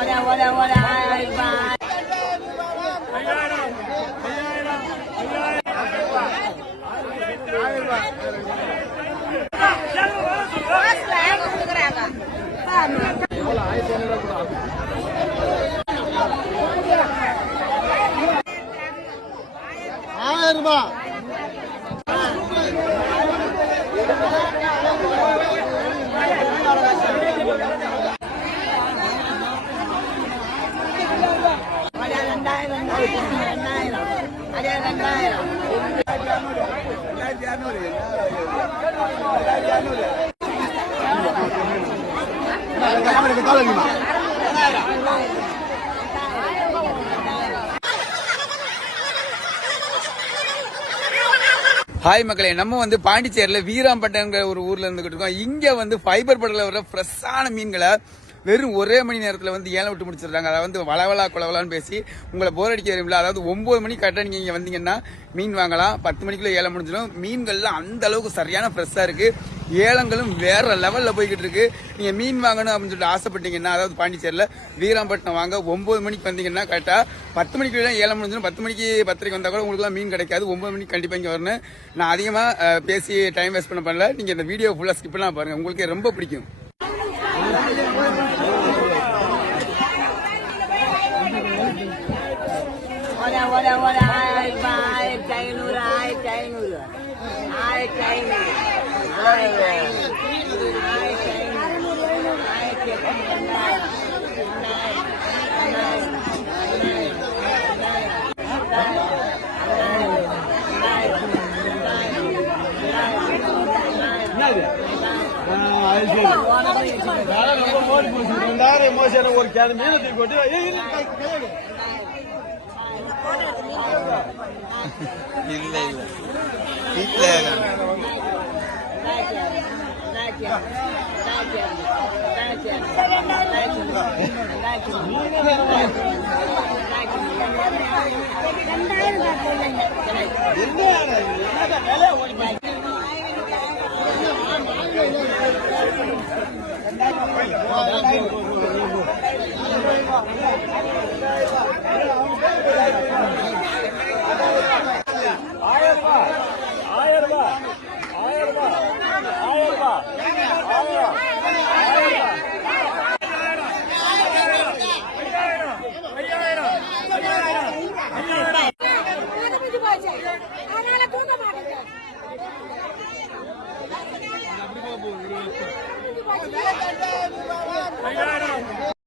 Hi மக்களே, நம்ம வந்து பாண்டிச்சேரியில வீராம்பட்டங்கிற ஒரு ஊர்ல இருந்துகிட்டு இருக்கோம். இங்க வந்து ஃபைபர் படல வர ஃப்ரெஷ்ஷான மீன்களை வெறும் ஒரே மணி நேரத்தில் வந்து ஏலம் விட்டு முடிச்சிடுறாங்க. அதை வந்து வளவலா குளவலான்னு பேசி உங்களை போர் அடிக்க வரும்ல. அதாவது 9 மணிக்கு கரெக்டாக நீங்கள் இங்கே வந்தீங்கன்னா மீன் வாங்கலாம். 10 மணிக்குள்ள ஏலம் முடிஞ்சிடும். மீன்கள்லாம் அந்த அளவுக்கு சரியான ஃப்ரெஷ்ஷாக இருக்கு. ஏலங்களும் வேற லெவலில் போய்கிட்டு இருக்கு. நீங்கள் மீன் வாங்கணும் அப்படின்னு சொல்லிட்டு ஆசைப்பட்டீங்கன்னா, அதாவது பாண்டிச்சேரியில் வீராம்பட்டினம் வாங்க 9 மணிக்கு வந்தீங்கன்னா கரெக்டாக 10 மணிக்குள்ள ஏலம் முடிஞ்சிடும். 10 மணிக்கு 10:30 வந்தால் கூட உங்களுக்குலாம் மீன் கிடைக்காது. 9 மணிக்கு கண்டிப்பாக இங்கே வரணும். நான் அதிகமாக பேசி டைம் வேஸ்ட் பண்ணல. நீங்கள் இந்த வீடியோ ஃபுல்லாக ஸ்கிப் பண்ணலாம் பாருங்க, உங்களுக்கு ரொம்ப பிடிக்கும். ஒரு கேன் மீனத்தை போட்டு இல்ல இல்ல வீட்டுல